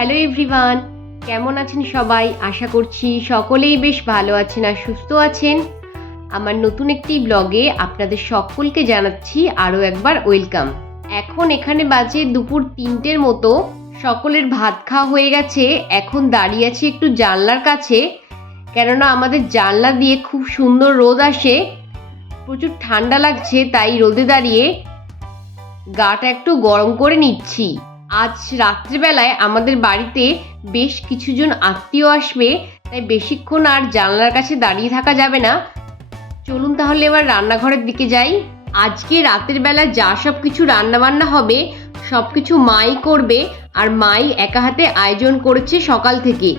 Hello everyone, কেমন আছেন সবাই? আশা করছি সকলেই বেশ ভালো আছেন আর সুস্থ আছেন। আমার নতুন একটি ব্লগে আপনাদের সকলকে জানাচ্ছি আরও একবার ওয়েলকাম। এখন এখানে বাজে দুপুর তিনটের মতো, সকলের ভাত খাওয়া হয়ে গেছে, এখন দাঁড়িয়ে আছি একটু জানলার কাছে, কেননা আমাদের জানলা দিয়ে খুব সুন্দর রোদ আসে, প্রচুর ঠান্ডা লাগছে, তাই রোদে দাঁড়িয়ে গাটা একটু গরম করে নিচ্ছি। আজ রাত্রিবেলায় আমাদের বাড়িতে বেশ কিছুজন আত্মীয় আসবে, তাই বেশিক্ষণ আর জানলার কাছে দাঁড়িয়ে থাকা যাবে না। চলুন তাহলে এবার রান্নাঘরের দিকে যাই। আজকে রাতের বেলা যা সব কিছু রান্নাবান্না হবে, সব কিছু মাই করবে আর মাই একা হাতে আয়োজন করেছে সকাল থেকে।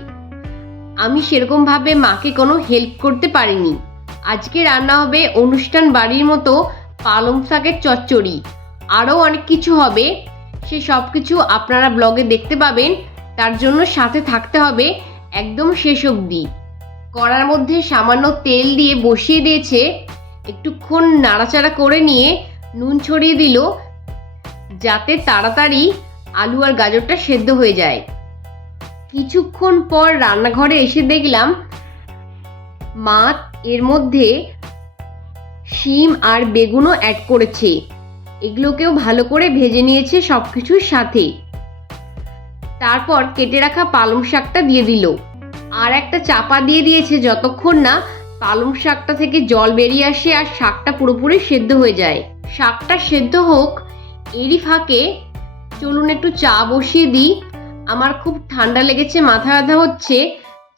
আমি সেরকমভাবে মাকে কোনো হেল্প করতে পারিনি। আজকে রান্না হবে অনুষ্ঠান বাড়ির মতো পালং শাকের চচ্চড়ি। আরও অনেক কিছু হবে। সে সব কিছু আপনারা ব্লগে দেখতে পাবেন। তার জন্য সাথে থাকতে হবে একদম শেষ অবধি। কড়ার মধ্যে সামান্য তেল দিয়ে বসিয়ে দিয়েছে। একটুক্ষণ নাড়াচাড়া করে নিয়ে নুন ছড়িয়ে দিল, যাতে তাড়াতাড়ি আলু আর গাজরটা সেদ্ধ হয়ে যায়। কিছুক্ষণ পর রান্নাঘরে এসে দেখলাম, মা এর মধ্যে শিম আর বেগুনও অ্যাড করেছে। এগুলোকেও ভালো করে ভেজে নিয়েছে সব কিছুর সাথে তারপর কেটে রাখা পালং শাকটা দিয়ে দিল। আর একটা চাপা দিয়ে দিয়েছে যতক্ষণ না পালং শাকটা থেকে জল বেরিয়ে আসে আর শাকটা পুরোপুরি সেদ্ধ হয়ে যায়। শাকটা সেদ্ধ হোক, এরই ফাঁকে চলুন একটু চা বসিয়ে দিই। আমার খুব ঠান্ডা লেগেছে, মাথা ব্যথা হচ্ছে।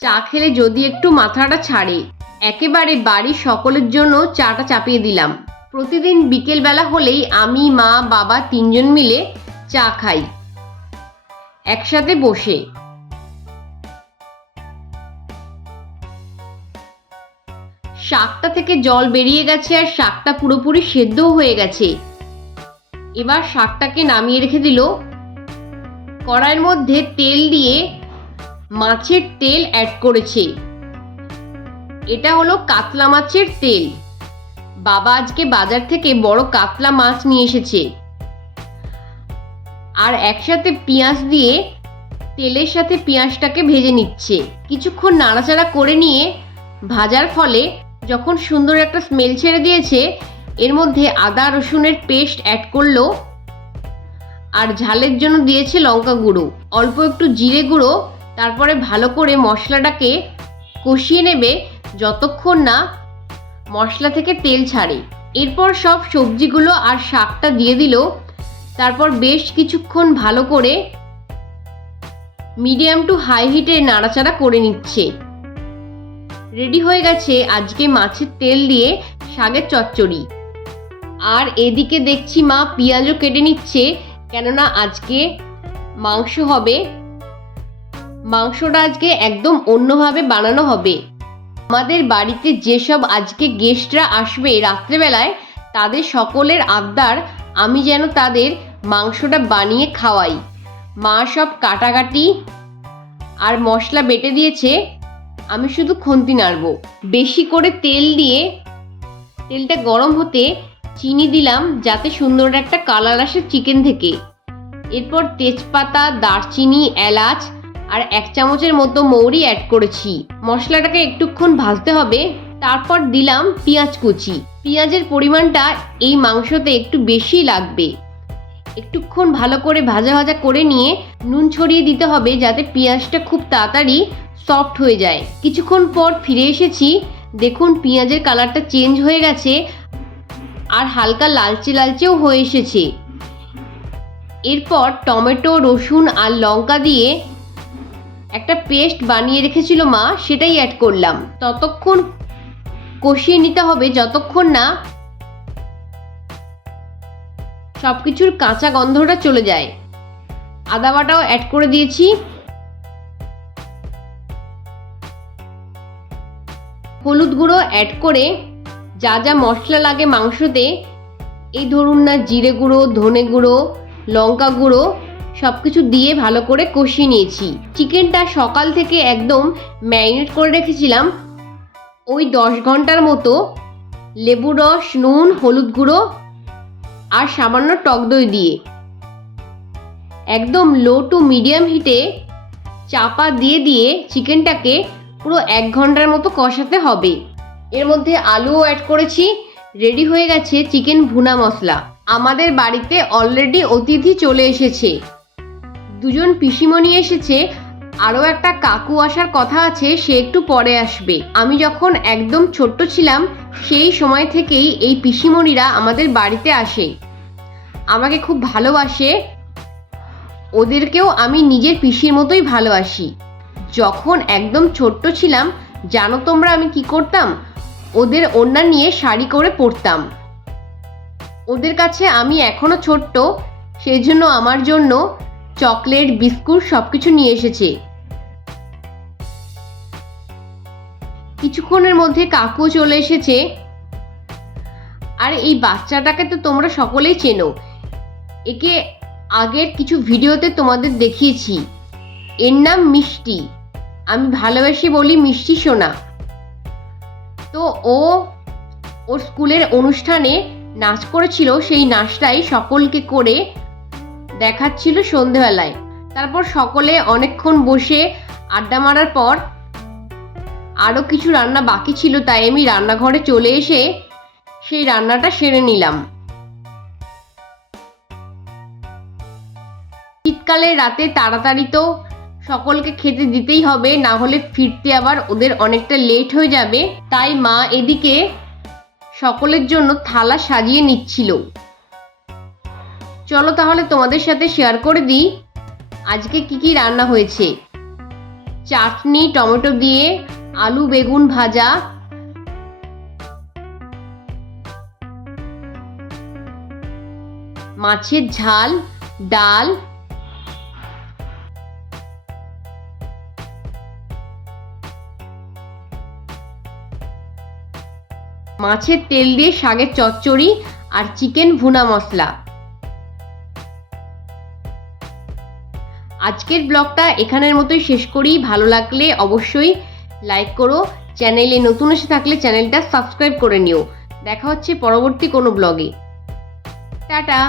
চা খেলে যদি একটু মাথাটা ছাড়ে। একেবারে বাড়ির সকলের জন্য চাটা চাপিয়ে দিলাম। প্রতিদিন বিকেলবেলা হলেই আমি, মা, বাবা তিনজন মিলে চা খাই। একসাথে বসে। শাকটা থেকে জল বেরিয়ে গেছে আর শাকটা পুরোপুরি সেদ্ধও হয়ে গেছে। এবার শাকটাকে নামিয়ে রেখে দিল। কড়াইয়ের মধ্যে তেল দিয়ে মাছের তেল অ্যাড করেছে। এটা হলো কাতলা মাছের তেল। বাবা আজকে বাজার থেকে বড় কাতলা মাছ নিয়ে এসেছে। আর একসাথে পেঁয়াজ দিয়ে তেলের সাথে পেঁয়াজটাকে ভেজে নিচ্ছে। কিছুক্ষণ নাড়াচাড়া করে নিয়ে ভাজার ফলে যখন সুন্দর একটা স্মেল ছেড়ে দিয়েছে, এর মধ্যে আদা, রসুনের পেস্ট অ্যাড করল আর ঝালের জন্য দিয়েছে লঙ্কা গুঁড়ো। অল্প একটু জিরে গুঁড়ো, তারপরে ভালো করে মশলাটাকে কষিয়ে নেবে, যতক্ষণ না মশলা থেকে তেল ছাড়ে। এরপর সব সবজিগুলো আর শাকটা দিয়ে দিল। তারপর বেশ কিছুক্ষণ ভালো করে মিডিয়াম টু হাই হিটে নাড়াচাড়া করে নিচ্ছে। রেডি হয়ে গেছে আজকে মাছের তেল দিয়ে শাকের চচ্চড়ি। আর এদিকে দেখছি মা পেঁয়াজও কেটে নিচ্ছে, কেননা আজকে মাংস হবে। মাংসটা আজকে একদম অন্যভাবে বানানো হবে। আমাদের বাড়িতে যেসব আজকে গেস্টরা আসবে রাত্রেবেলায়, তাদের সকলের আবদার, আমি যেন তাদের মাংসটা বানিয়ে খাওয়াই। মা সব কাটাকাটি আর মশলা বেটে দিয়েছে, আমি শুধু খুন্তি নাড়ব। বেশি করে তেল দিয়ে, তেলটা গরম হতে চিনি দিলাম যাতে সুন্দর একটা কালার আসে চিকেন থেকে। এরপর তেজপাতা, দারচিনি, এলাচ আর এক চামচের মতো মৌরি অ্যাড করেছি। মশলাটাকে একটুক্ষণ ভাজতে হবে, তারপর দিলাম পেঁয়াজ কুচি। পেঁয়াজের পরিমাণটা এই মাংসতে একটু বেশি লাগবে। একটুক্ষণ ভালো করে ভাজা ভাজা করে নিয়ে নুন ছড়িয়ে দিতে হবে যাতে পেঁয়াজটা খুব তাড়াতাড়ি সফট হয়ে যায়। কিছুক্ষণ পর ফিরে এসেছি, দেখুন পেঁয়াজের কালারটা চেঞ্জ হয়ে গেছে আর হালকা লালচে লালচেও হয়ে এসেছে। এরপর টমেটো, রসুন আর লঙ্কা দিয়ে একটা পেস্ট বানিয়ে রেখেছিল মা, সেটাই অ্যাড করলাম। ততক্ষণ কষিয়ে নিতে হবে, যতক্ষণ না সব কিছুর কাঁচা গন্ধটা চলে যায়। আদা বাটাও অ্যাড করে দিয়েছি। হলুদ গুঁড়ো অ্যাড করে যা যা মশলা লাগে মাংসতে, এই ধরুন না, জিরে গুঁড়ো, ধনে গুঁড়ো, লঙ্কা গুঁড়ো সব কিছু দিয়ে ভালো করে কষিয়ে নিয়েছি। চিকেনটা সকাল থেকে একদম ম্যারিনেট করে রেখেছিলাম। ওই দশ ঘণ্টার মতো লেবু রস, নুন, হলুদ গুঁড়ো আর সামান্য টক দই দিয়ে। একদম লো টু মিডিয়াম হিটে চাপা দিয়ে দিয়ে চিকেনটাকে পুরো এক ঘণ্টার মতো কষাতে হবে। এর মধ্যে আলুও অ্যাড করেছি। রেডি হয়ে গেছে চিকেন ভুনা মশলা। আমাদের বাড়িতে অলরেডি অতিথি চলে এসেছে। দুজন পিসিমণি এসেছে আরও একটা কাকু আসার কথা আছে, সে একটু পরে আসবে। আমি যখন একদম ছোট্ট ছিলাম, সেই সময় থেকেই এই পিসিমণিরা আমাদের বাড়িতে আসে। আমাকে খুব ভালোবাসে। ওদেরকেও আমি নিজের পিসির মতোই ভালোবাসি। যখন একদম ছোট্ট ছিলাম, জানো তোমরা আমি কি করতাম? ওদের ওড়না নিয়ে শাড়ি করে পরতাম। ওদের কাছে আমি এখনও ছোট্ট সেই জন্য আমার জন্য চকলেট, বিস্কুট সব কিছু নিয়ে এসেছে। কিছুক্ষণের মধ্যে কাকু চলে এসেছে। আর, এই বাচ্চাটাকে তো তোমরা সকলেই চেনো। একে আগের কিছু ভিডিওতে তোমাদের দেখিয়েছি। এর নাম মিষ্টি। আমি ভালোবেসে বলি মিষ্টি সোনা। তো ও ওর স্কুলের অনুষ্ঠানে নাচ করেছিল, সেই নাচটাই সকলকে করে দেখাচ্ছিল সন্ধেবেলায়। তারপর সকলে অনেকক্ষণ বসে আড্ডা মারার পর আরও কিছু রান্না বাকি ছিল, তাই আমি রান্নাঘরে চলে এসে সেই রান্নাটা সেরে নিলাম। শীতকালে রাতে তাড়াতাড়ি তো সকলকে খেতে দিতেই হবে, না হলে ফিরতে আবার ওদের অনেকটা লেট হয়ে যাবে। তাই মা এদিকে সকলের জন্য থালা সাজিয়ে নিচ্ছিল। চলো তাহলে তোমাদের সাথে শেয়ার করে দিই। আজকে কি কি রান্না হয়েছে? চাটনি, টমেটো দিয়ে আলু বেগুন ভাজা। মাছের ঝাল, ডাল। মাছের তেল দিয়ে শাকের চচ্চড়ি আর চিকেন ভুনা মশলা। আজকের ব্লগটা এখানের মতোই শেষ করি। ভালো লাগলে অবশ্যই লাইক করো। চ্যানেলে নতুন এসে থাকলে চ্যানেলটা সাবস্ক্রাইব করে নিও। দেখা হচ্ছে পরবর্তী কোনো ব্লগে। টাটা!